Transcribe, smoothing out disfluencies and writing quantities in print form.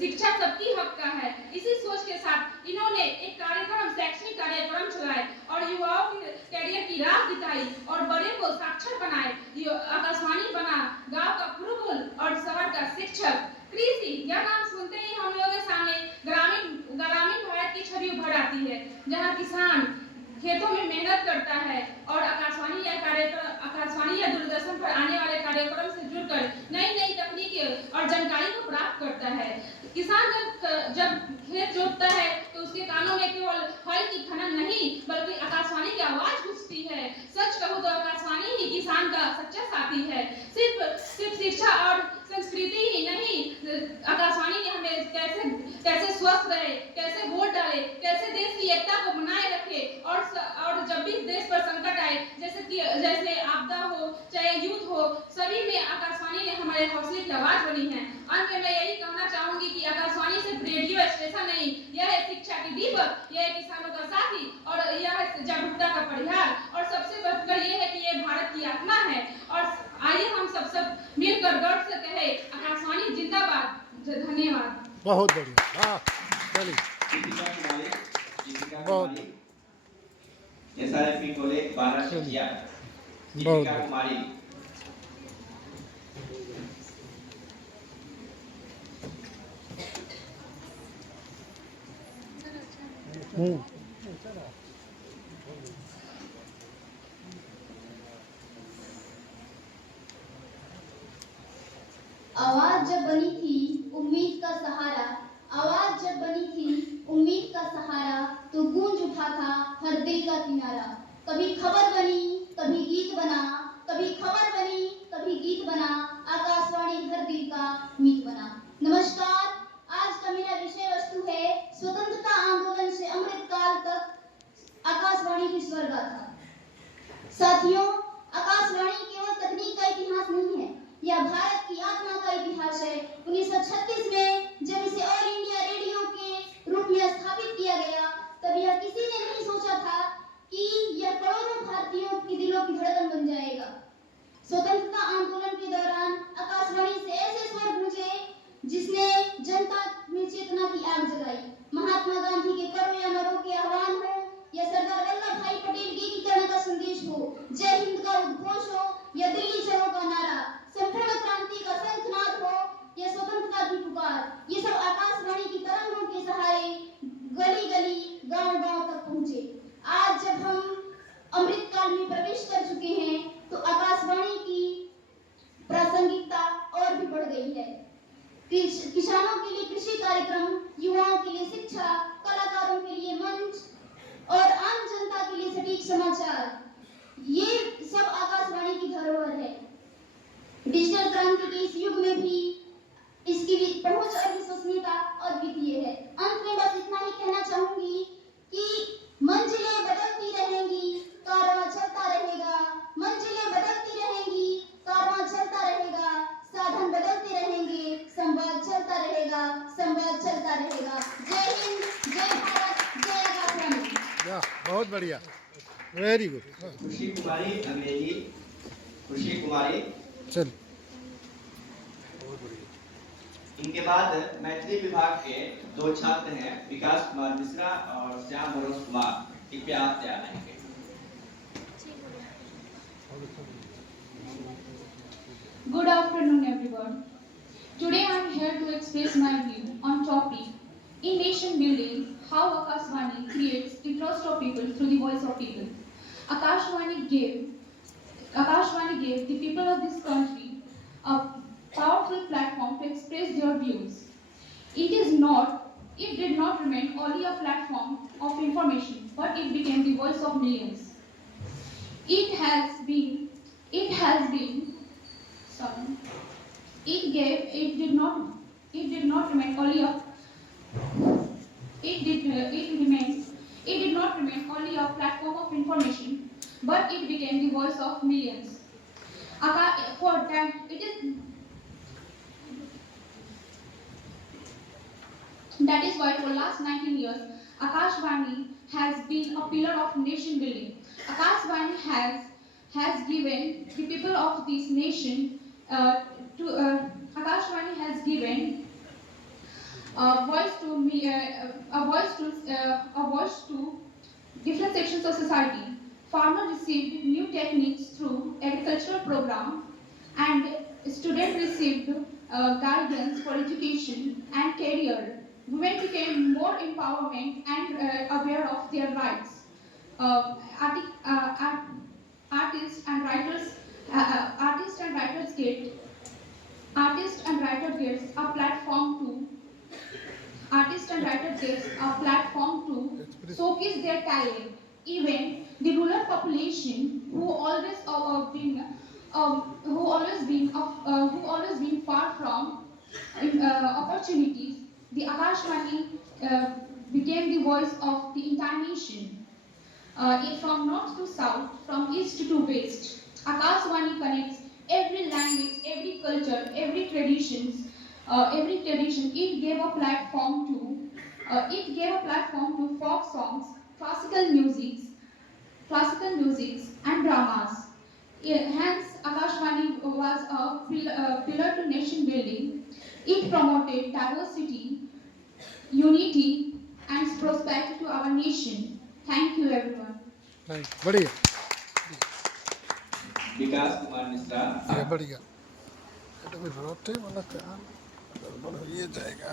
शिक्षा सबकी हक का है। इसी सोच के साथ इन्होंने एक कार्यक्रम, शैक्षणिक कार्यक्रम चलाए और युवाओं के कैरियर की राह दिखाई और बड़े को साक्षर बनाए। आकाशवाणी बना गांव का गुरुकुल और शहर का शिक्षक। कृषि, यह नाम सुनते ही हम लोगों के सामने ग्रामीण भारत की छवि उभर आती है, जहाँ किसान खेतों में मेहनत करता है और आकाशवाणी या दूरदर्शन पर आने वाले कार्यक्रम से जुड़कर नई नई तकनीक और जानकारी को प्राप्त करता है। किसान जब खेत जोतता है तो उसके कानों में केवल हल की खनन नहीं बल्कि आकाशवाणी की आवाज गूंजती है। सच कहूं तो आकाशवाणी ही किसान का सच्चा साथी है। सिर्फ शिक्षा और संस्कृति ही नहीं, आकाशवाणी ने हमें कैसे स्वस्थ रहे, कैसे वोट डाले, कैसे देश की एकता को बनाए रखे और जब भी देश पर संकट आए, जैसे आपदा हो चाहे युद्ध हो, सभी में आकाशवाणी ने हमारे हौसले की आवाज बनी है। अंत में मैं यही कहना चाहूंगी कि आकाशवाणी सिर्फ रेडियो स्टेशन नहीं, यह है शिक्षा की दीपक, यह है किसानों का साथी और यह है जागरूकता का परिहार और सबसे बढ़कर यह है कि यह भारत की आत्मा है। और आइए हम सब मिलकर गर्व से कहे, आकाशवाणी जिंदाबाद। धन्यवाद। बहुत बढ़िया। हाँ चलिए बहुत SRFP कॉलेज 12 शिक्षिया दीपिका कुमारी। आवाज जब बनी थी उम्मीद का सहारा, आवाज जब बनी थी उम्मीद का सहारा, तो गूंज उठा था हर दिल का किनारा। कभी खबर बनी कभी गीत बना, कभी खबर बनी कभी गीत बना, आकाशवाणी हर दिल का मीत बना। नमस्कार, आज का मेरा विषय वस्तु है स्वतंत्रता आंदोलन से अमृत काल तक आकाशवाणी की स्वर्गाथा। साथियों, आकाशवाणी केवल तकनीक का इतिहास नहीं है, यह भारत की आत्मा का इतिहास है। 1936 में जब इसे ऑल इंडिया रेडियो के रूप में स्थापित किया गया, तब यह किसी ने नहीं सोचा था कि यह करोड़ों भारतीयों के दिलों की धड़कन बन जाएगा। स्वतंत्रता आंदोलन के दौरान आकाशवाणी से ऐसे स्वर गूंजे जिसने जनता में चेतना की आग जलाई। महात्मा गांधी के करो या मरो के आह्वान हो, या सरदार वल्लभ भाई पटेल के एकीकरण का संदेश हो, जय हिंद का उद्घोष हो, या दिल्ली चलो का नारा, संपूर्ण क्रांति का शंखनाद हो, या स्वतंत्रता की पुकार, ये सब आकाशवाणी की तरंगों के सहारे गली गली गांव-गांव तक पहुंचे। आज जब हम अमृत काल में प्रवेश कर चुके हैं, तो आकाशवाणी की प्रासंगिकता और भी बढ़ गई है। किसानों के लिए कृषि कार्यक्रम, युवाओं के लिए शिक्षा, कलाकारों के लिए मंच और आम जनता के लिए सटीक समाचार, ये सब आकाशवाणी की धरोहर है। डिजिटल क्रांति के इस युग में भी इसकी पहुंच और विश्वसनीयता अद्वितीय है। अंत में बस इतना ही कहना चाहूंगी कि मंजिलें बदलती रहेंगी, कारवां चलता रहेगा। मंजिलें बदलती रहेंगी, कारवां चलता रहेगा। साधन बदलते रहेंगे, संवाद चलता रहेगा, संवाद चलता रहेगा। जय हिंद, जय भारत, जय आकाशवाणी। बहुत बढ़िया, वेरी गुड। खुशी कुमारी अंग्रेजी, खुशी कुमारी। चल इनके बाद मैथिली विभाग के 2 छात्र हैं, विकास कुमार मिश्रा और श्याम भरोस कुमार। कृपया आप तैयार रहेंगे। Good afternoon, everyone. Today I am here to express my view on topic in nation building, how Akashvani creates the trust of people through the voice of people. Akashvani gave the people of this country a powerful platform to express their views. It did not remain only a platform of information, but it became the voice of millions. It did not remain only a platform of information, but it became the voice of millions. That is why for the last 19 years, Akashvani has been a pillar of nation building. Akashvani has given the people of this nation Akashvani has given a voice to different sections of society. Farmers received new techniques through agricultural program, and students received guidance for education and career. Women became more empowerment and aware of their rights. Artists and writers gets a platform to showcase their talent. Even the rural population, who always been far from opportunities, the Akashvani became the voice of the entire nation. From north to south, from east to west, Akashvani connects every language, every culture, every tradition. It gave a platform to folk songs, classical music, and dramas. Hence, Akashvani was a pillar to nation building. It promoted diversity, unity, and prosperity to our nation. Thank you, everyone. Thank you. बढ़िया विकास कुमार मिश्रा ये बढ़िया ये तो भी रोटे वाला क्या ये जाएगा